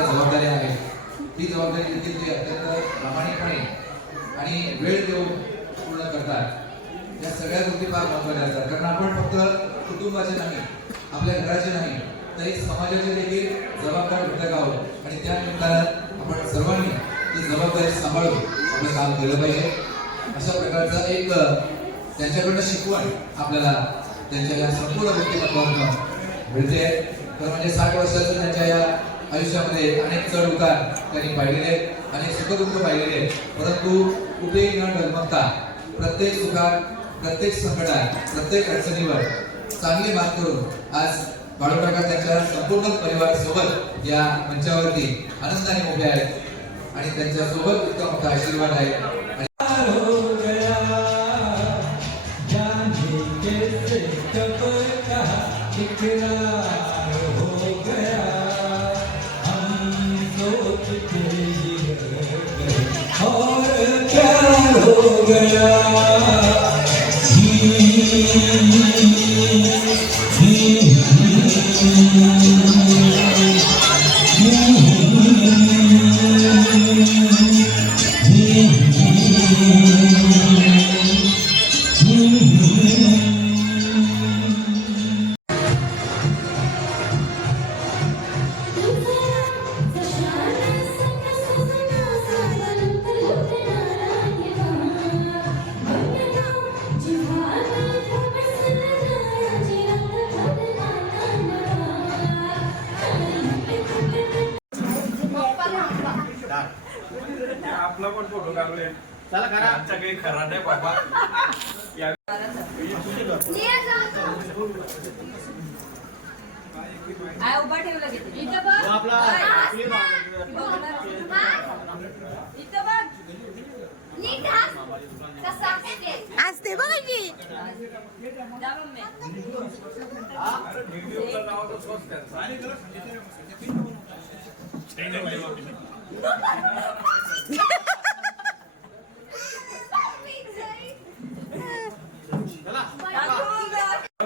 जबाबदारी आहे ती जबाबदारी देखील ते अत्यंत प्रामाणिकपणे आणि वेळ देऊन पूर्ण करतात या सगळ्या गोष्टी फार महत्त्वाच्या असतात कारण आपण फक्त कुटुंबाचे नाही आपल्या घराचे नाही तर एक समाजाचे देखील जबाबदार घटक आहोत आणि त्या निमित्तानं आपण सर्वांनी ती जबाबदारी सांभाळून आपलं काम केलं पाहिजे अशा प्रकारचं एक त्यांच्याकडनं शिकवण आपल्याला त्यांच्या या संपूर्ण व्यक्तिमत्वातून म्हणजे मिळते तर म्हणजे साठ वर्षाच्या त्यांच्या या आयुष्यामध्ये अनेक चढ उतार त्यांनी पाहिलेले अनेक सुखदुःख पाहिलेले परंतु कुठेही न डगमगता प्रत्येक सुखात प्रत्येक संकटात प्रत्येक अडचणीवर चांगली मात करून आज बाळूकाका त्यांच्या संपूर्ण परिवारासोबत या मंचावरती आनंदाने उभे आहेत आणि त्यांच्यासोबत इतका मोठा आशीर्वाद आहे. गया आपला पण फ़ोटो काढूया चला करा आमचा काही खरा नाही बाबा या आय उभा ठेवला किती इथं बघ आपला इथं बघ नीट हात. कसा असते? बघा की जा mummy.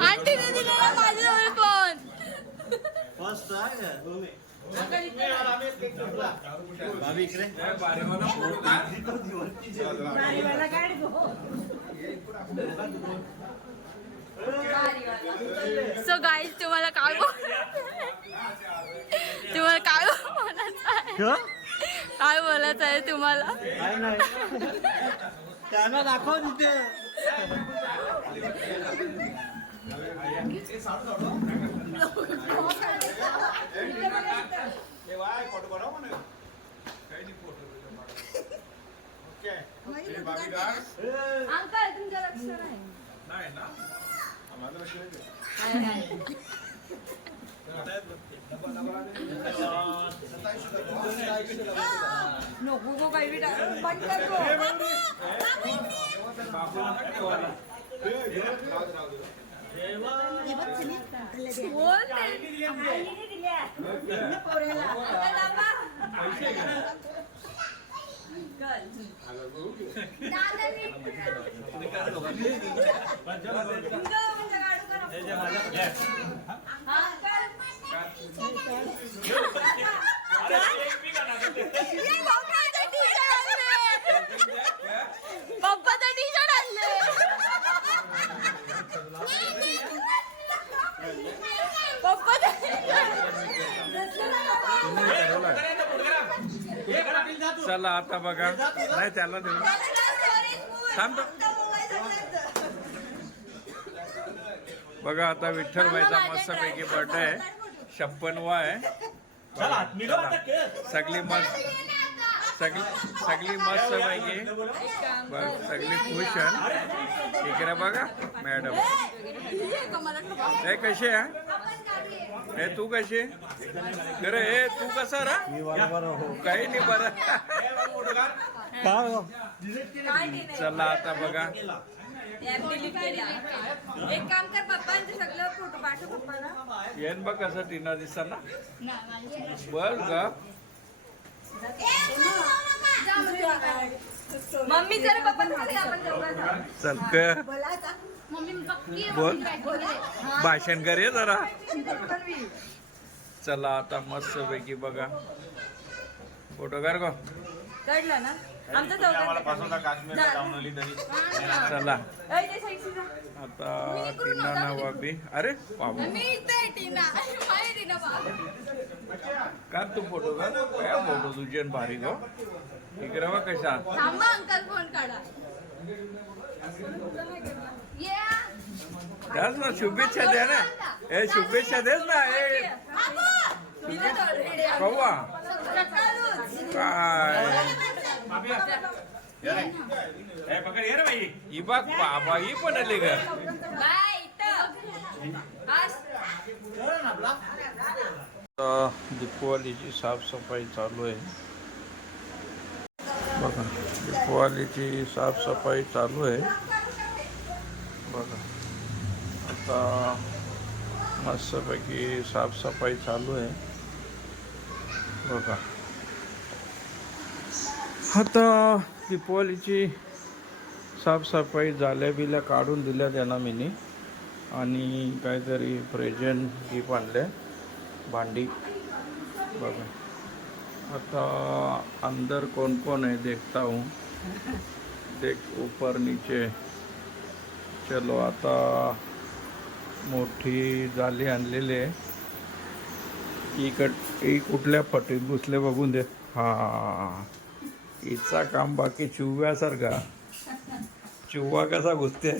आंटीने दिलेला माझ्याजवळ फोन. सो गाईज तुम्हाला काय बोल- तुम्हाला काय बोलायचं आहे? काय बोलायचं आहे तुम्हाला? त्यांना दाखव तिथे ए, वाय, फोटो काढा म्हणे. काही नाही फोटो बिटो काढा. ओके. ए, बाबी काढ. अंकल तुमच्या लक्ष नाही नाही ना आम्हाला लक्ष नाही देत. नको गो काही बी टाक- बंद कर अंकल. चला आता बघा. नाही त्याला देऊ. थांब तो. बघा आता विठ्ठल भाईचा मस्तपैकी बर्थडे आहे. छप्पनवा आहे. चला. सगळी मस्त सगळी सगळी मस्त पैकी. बघ सगळी खुश आहे. इकडे बघा मॅडम. हे कशी आहे? हे तू कशी अरे हे तू कसा रा? काही नाही बरं. चला आता बघा. एक काम कर सगळं फोटो पाठव पप्पाला. येन बघ कसं टीना दिसताना. बस ग मम्मी जर. चल क बोल. भाषण कर हे जरा. चला आता मस्त पैकी बघा. फोटो कर गो. कळलं ना. चला. आता टीना ना बाबी. अरे बाबा. का तू फोटो का काय फोटो तुझे भारी गो? इकडे बघ कशा थांबा अंकल फोन काढा. त्याच ना शुभेच्छा द्या ना. ए शुभेच्छा देस ना ए. कव्वा काय? ही बघ बाबा ही पण आली. आज आता दीपावलीची साफसफाई चालू आहे. बघा दीपवालीची साफसफाई चालू आहे. बघा आता मस्तपैकी साफसफाई चालू आहे. बघा. आता दीपवालीची साफसफाई झाल्या बिल्या काढून दिल्या त्यांना मीनी. आणि काहीतरी प्रेझेंट गिफ्ट आणले भांडी. बघा. आता अंदर कौन कौन है देखता हूँ. देख ऊपर नीचे. चलो आता मोठी जाली आणलेली आहे. इकड ही कुठल्या फटीत घुसले बघून दे. हां. हिचा काम बाकी चिव्यासारखा चिव्वा कसा घुसते?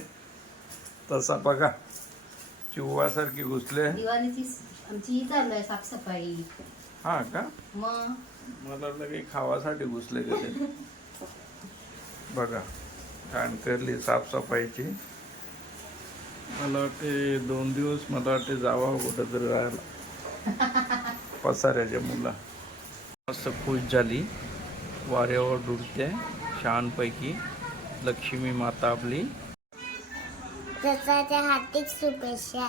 तसा बघा. चिव्वासारखी घुसले. आमची ही चालू आहे साफसफाई हा का मग मला वाटलं काही खावासाठी घुसले का ते बघा घाण करली साफसफाईची मला वाटते दोन दिवस मला वाटते जावा कुठं तरी राहायला पसाऱ्याच्या मुला मस्त खुश झाली वाऱ्यावर डुलते छानपैकी लक्ष्मी माता आपली हार्दिक शुभेच्छा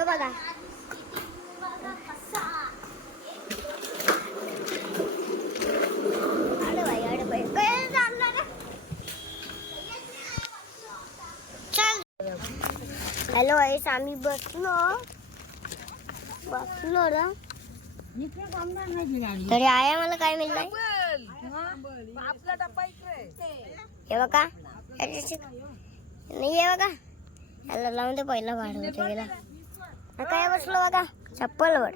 बघा. हॅलो आईस आम्ही बसलो. बसलो रे. तरी आया मला काय मिळणार? आपला इकडे हे बघा नाही हे बघा. याला लावून दे पहिला वाढवतो गेला काय बसलो बघा चप्पलवर.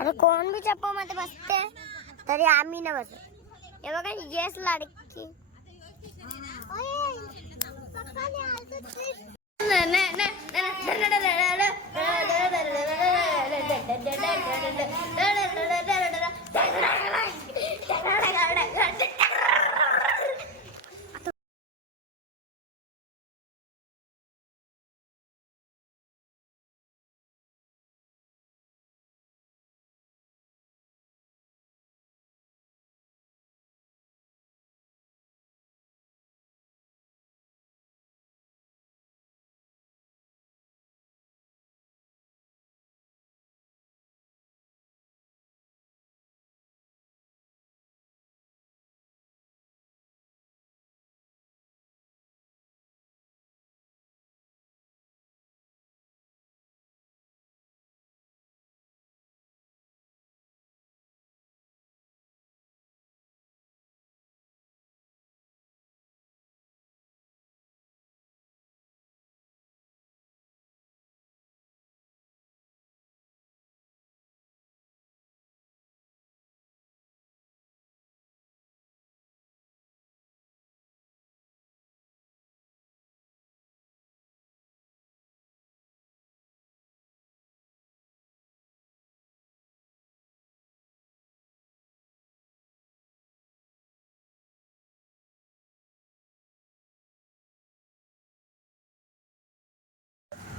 आता कोण बी चप्पलमध्ये बसते? तरी आम्ही ना बस. हे बघा येस लाडकी. ना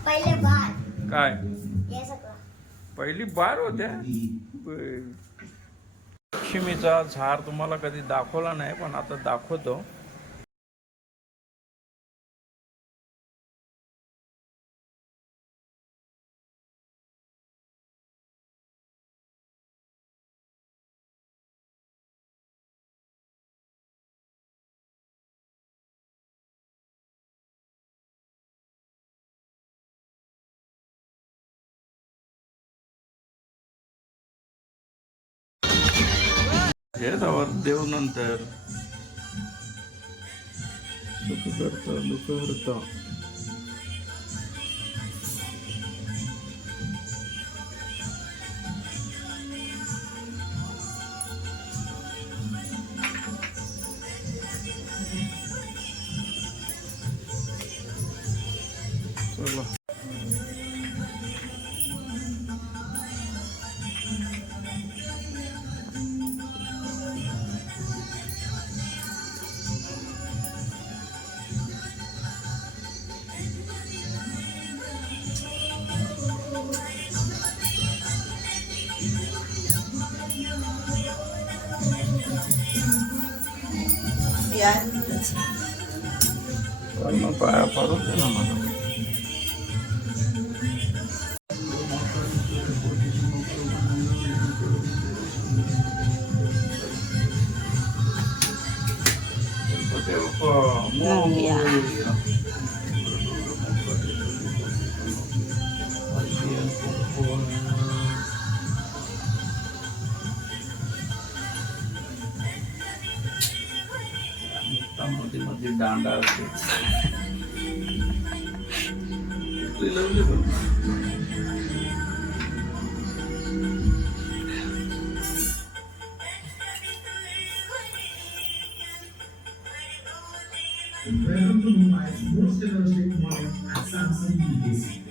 पहिले बार काय? हे सगळं. पहिली बार होत्या? लक्ष्मीचा झाड तुम्हाला कधी दाखवला नाही पण आता दाखवतो. हे जावर देव नंतर. सुख करता दुःख हरता. मग पाया पडून दे ना मला मध्ये मध्ये ডান্ডা আছে Welcome to Mumbai's most diversity model at Samsung BTC.